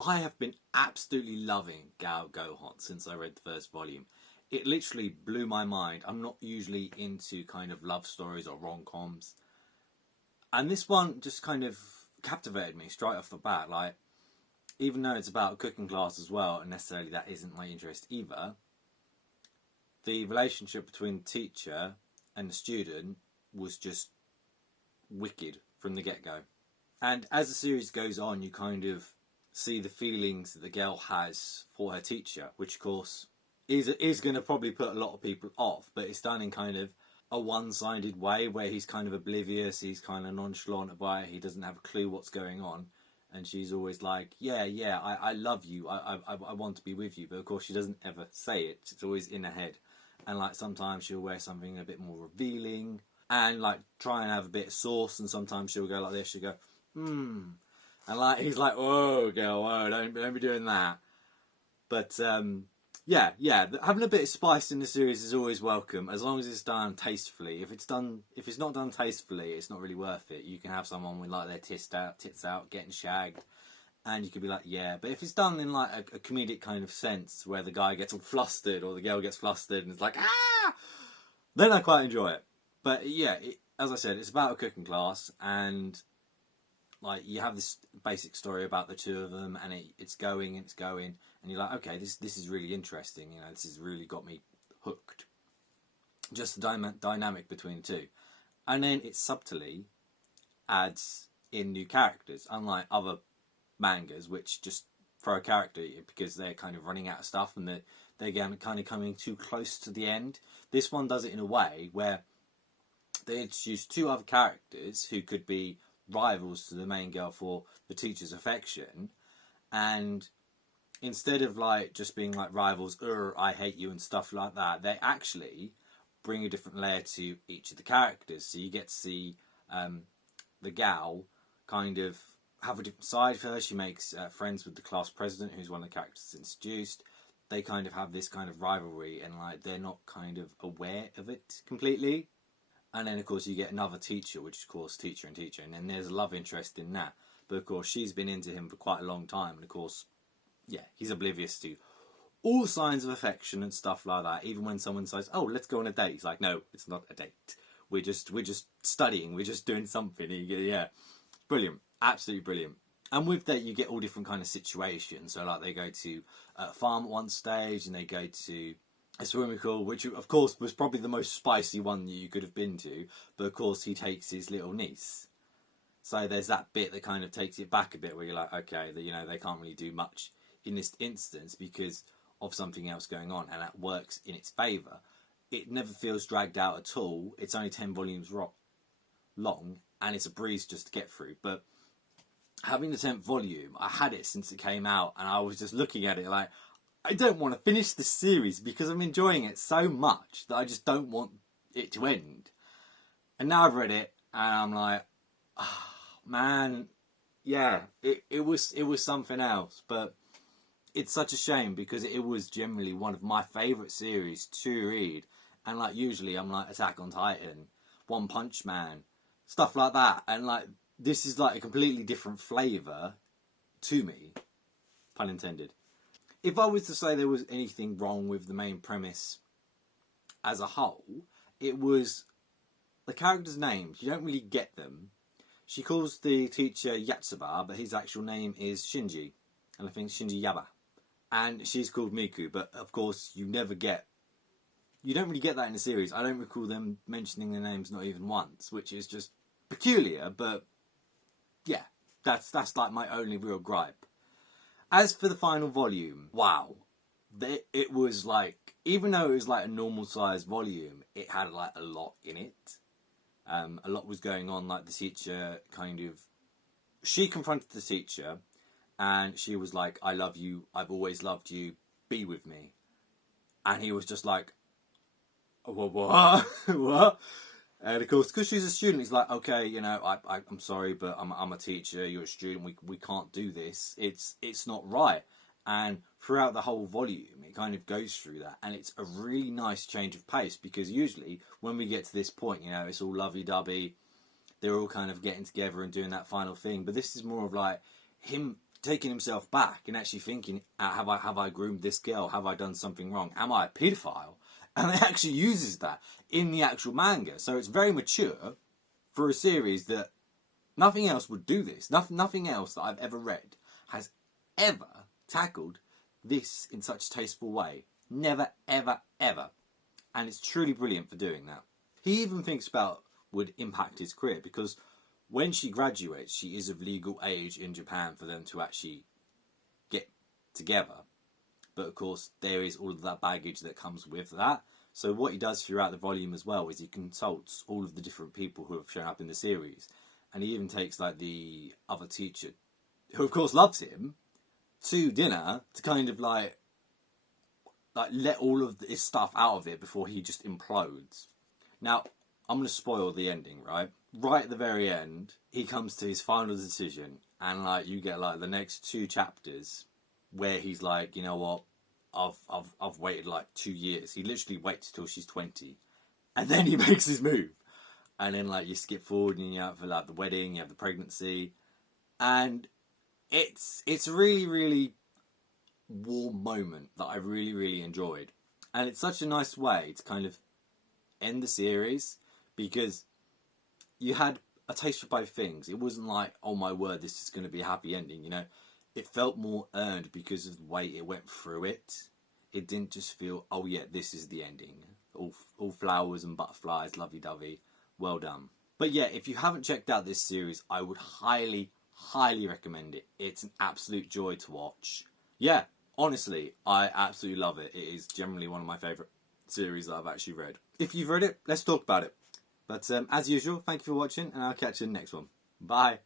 I have been absolutely loving Gohan since I read the first volume. It literally blew my mind. I'm not usually into kind of love stories or rom-coms. And this one just kind of captivated me straight off the bat. Like, even though it's about a cooking class as well, and necessarily that isn't my interest either, the relationship between the teacher and the student was just wicked from the get-go. And as the series goes on, you kind of see the feelings that the girl has for her teacher, which of course is going to probably put a lot of people off, but it's done in kind of a one-sided way where he's kind of oblivious, he's kind of nonchalant about it, he doesn't have a clue what's going on, and she's always like, I love you, I want to be with you, but of course she doesn't ever say it, it's always in her head. And like sometimes she'll wear something a bit more revealing and like try and have a bit of sauce, and sometimes she'll go like this, she'll go, and like he's like, whoa girl, whoa, don't be doing that. But having a bit of spice in the series is always welcome, as long as it's done tastefully. If it's not done tastefully, it's not really worth it. You can have someone with like their tits out, getting shagged, and you could be like, yeah. But if it's done in like a comedic kind of sense, where the guy gets all flustered or the girl gets flustered and it's like, then I quite enjoy it. But yeah, as I said, it's about a cooking class, and like you have this basic story about the two of them, and it's going, and you're like, okay, this is really interesting. You know, this has really got me hooked. Just the dynamic between the two, and then it subtly adds in new characters, unlike other mangas which just throw a character at you because they're kind of running out of stuff and they're kind of coming too close to the end. This one does it in a way where they introduce two other characters who could be rivals to the main girl for the teacher's affection, and instead of like just being like rivals, I hate you and stuff like that, they actually bring a different layer to each of the characters. So you get to see the gal kind of have a different side for her. She makes friends with the class president, who's one of the characters introduced. They kind of have this kind of rivalry, and like they're not kind of aware of it completely. And then, of course, you get another teacher, which is, of course, teacher, and then there's a love interest in that. But, of course, she's been into him for quite a long time, and, of course, yeah, he's oblivious to all signs of affection and stuff like that. Even when someone says, oh, let's go on a date, he's like, no, it's not a date. We're just studying, we're just doing something. Yeah, brilliant, absolutely brilliant. And with that, you get all different kind of situations. So, like, they go to a farm at one stage, and they go to a swimming pool, which of course was probably the most spicy one that you could have been to, but of course he takes his little niece. So there's that bit that kind of takes it back a bit, where you're like, okay, you know, they can't really do much in this instance because of something else going on, and that works in its favour. It never feels dragged out at all. It's only 10 volumes long, and it's a breeze just to get through. But having the 10th volume, I had it since it came out, and I was just looking at it like, I don't want to finish this series because I'm enjoying it so much that I just don't want it to end. And now I've read it, and I'm like, oh, man, yeah, it was something else. But it's such a shame because it was generally one of my favourite series to read. And like usually I'm like Attack on Titan, One Punch Man, stuff like that. And like this is like a completely different flavour to me, pun intended. If I was to say there was anything wrong with the main premise as a whole, it was the characters' names. You don't really get them. She calls the teacher Yatsuba, but his actual name is Shinji, and I think Shinji Yaba. And she's called Miku, but of course you don't really get that in the series. I don't recall them mentioning their names not even once, which is just peculiar, but yeah, that's like my only real gripe. As for the final volume, wow, it was like, even though it was like a normal sized volume, it had like a lot in it. A lot was going on, like the teacher she confronted the teacher, and she was like, I love you, I've always loved you, be with me. And he was just like, what? What? And of course, because she's a student, he's like, okay, you know, I'm sorry, but I'm a teacher, you're a student, we can't do this. It's not right. And throughout the whole volume, it kind of goes through that. And it's a really nice change of pace, because usually when we get to this point, you know, it's all lovey-dovey. They're all kind of getting together and doing that final thing. But this is more of like him taking himself back and actually thinking, have I groomed this girl? Have I done something wrong? Am I a paedophile? And it actually uses that in the actual manga. So it's very mature for a series that nothing else would do this. Nothing else that I've ever read has ever tackled this in such a tasteful way. Never, ever, ever. And it's truly brilliant for doing that. He even thinks about would impact his career, because when she graduates, she is of legal age in Japan for them to actually get together. But of course, there is all of that baggage that comes with that. So what he does throughout the volume as well is he consults all of the different people who have shown up in the series. And he even takes like the other teacher, who of course loves him, to dinner to kind of like let all of this stuff out of it before he just implodes. Now, I'm going to spoil the ending, right? Right at the very end, he comes to his final decision, and like you get like the next 2 chapters where he's like, you know what, I've waited like 2 years. He literally waits till she's 20, and then he makes his move. And then like you skip forward and you have like the wedding, you have the pregnancy, and it's a really, really warm moment that I really, really enjoyed. And it's such a nice way to kind of end the series, because you had a taste for both things. It wasn't like, oh my word, this is going to be a happy ending, you know. It felt more earned because of the way it went through it. It didn't just feel, oh yeah, this is the ending. All flowers and butterflies, lovey-dovey. Well done. But yeah, if you haven't checked out this series, I would highly, highly recommend it. It's an absolute joy to watch. Yeah, honestly, I absolutely love it. It is generally one of my favourite series that I've actually read. If you've read it, let's talk about it. But as usual, thank you for watching, and I'll catch you in the next one. Bye.